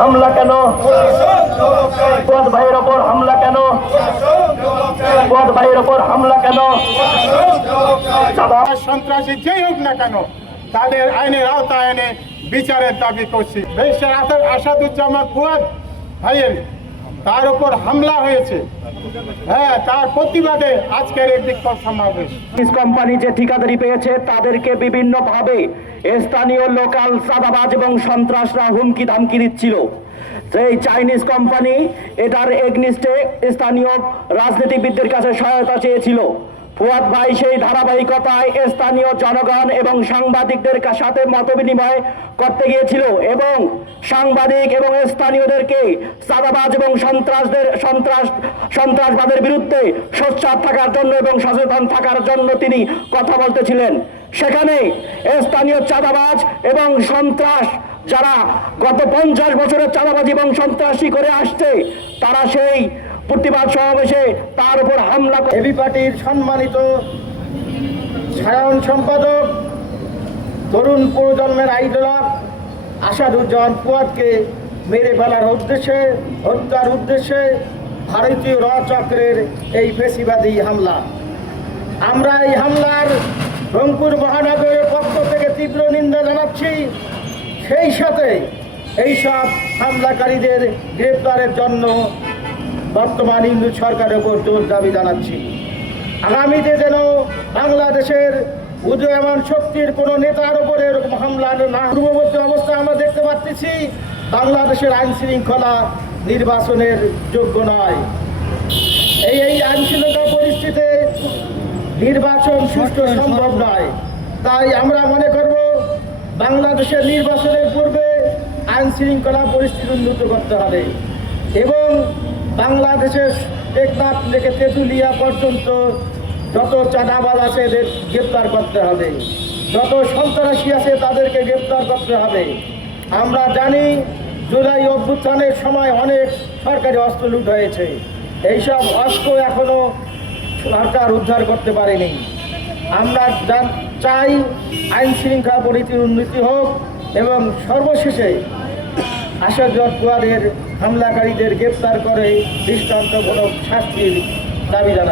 হামলা কেন? ফুয়াদ ভাইয়ের ওপর হামলা কেন? ফুয়াদ ভাইয়ের ওপর হামলা কেন? সন্ত্রাসী যেই হোক না কেন তাদের আইনের আওতায় এনে বিচারের দাবি করছি। আসাদুজ্জামান ফুয়াদ ভাইয়ের তার উপর হামলা হয়েছে, হ্যাঁ, তার প্রতিবাদে আজকের এই বিক্ষোভ সমাবেশ। কোম্পানি যে ঠিকাদারি পেয়েছে তাদেরকে বিভিন্নভাবে স্থানীয় লোকাল চাঁদাবাজ এবং সন্ত্রাসরা হুমকি ধামকি দিচ্ছিল। সেই চাইনিজ কোম্পানি এটার এগনিস্টে স্থানীয় রাজনীতিবিদদের কাছে সহায়তা চেয়েছিল। ফুয়াদ ভাই সেই ধারাবাহিকতায় স্থানীয় জনগণ এবং সাংবাদিকদের সাথে মতবিনিময় করতে গিয়েছিল এবং সাংবাদিক এবং স্থানীয়দেরকে চাঁদাবাজ এবং সন্ত্রাসবাদের বিরুদ্ধে সোচ্চার থাকার জন্য এবং সচেতন থাকার জন্য তিনি কথা বলতেছিলেন। সেখানে স্থানীয় চাঁদাবাজ এবং সন্ত্রাস যারা গত 50 বছরের চাঁদাবাজি এবং সন্ত্রাসী করে আসছে তারা সেই প্রতিবাদ সমাবেশে তার উপর হামলা করে। এবি পার্টির সম্মানিত সাধারণ সম্পাদক তরুণ প্রজন্মের আইডল আসাদুজ্জামান ফুয়াদকে মেরে ফেলার উদ্দেশ্যে, হত্যার উদ্দেশ্যে ভারতীয় র চক্রের এই ফ্যাসিবাদী হামলা। আমরা এই হামলার রংপুর মহানগরের পক্ষ থেকে তীব্র নিন্দা জানাচ্ছি। সেই সাথে এইসব হামলাকারীদের গ্রেপ্তারের জন্য বর্তমান ইন্দু সরকারের উপর জোর দাবি জানাচ্ছি। আগামীতে যেন বাংলাদেশের উদীয়মান শক্তির কোনো নেতার উপরে এরকম হামলা না। পূর্ববর্তী অবস্থা আমরা দেখতে পাচ্ছি বাংলাদেশের আইন শৃঙ্খলা নির্বাচনের যোগ্য নয়। এই আইন শৃঙ্খলা পরিস্থিতিতে নির্বাচন সুষ্ঠু সম্ভব নয়। তাই আমরা মনে করব বাংলাদেশের নির্বাচনের পূর্বে আইন শৃঙ্খলা পরিস্থিতি উন্নত করতে হবে এবং বাংলাদেশের টেকনাফ থেকে তেঁতুলিয়া পর্যন্ত যত চাঁদাবাজ আছে এদের গ্রেপ্তার করতে হবে, যত সন্ত্রাসী আছে তাদেরকে গ্রেপ্তার করতে হবে। আমরা জানি জুলাই অভ্যুত্থানের সময় অনেক সরকারি অস্ত্র লুট হয়েছে, এইসব অস্ত্র এখনো সরকার উদ্ধার করতে পারেনি। আমরা চাই আইন শৃঙ্খলা পরিস্থিতির উন্নতি হোক এবং সর্বশেষে আসাদুজ্জামান ফুয়াদের হামলাকারীদের গ্রেপ্তার করে দৃষ্টান্তমূলক শাস্তির দাবি জানাই।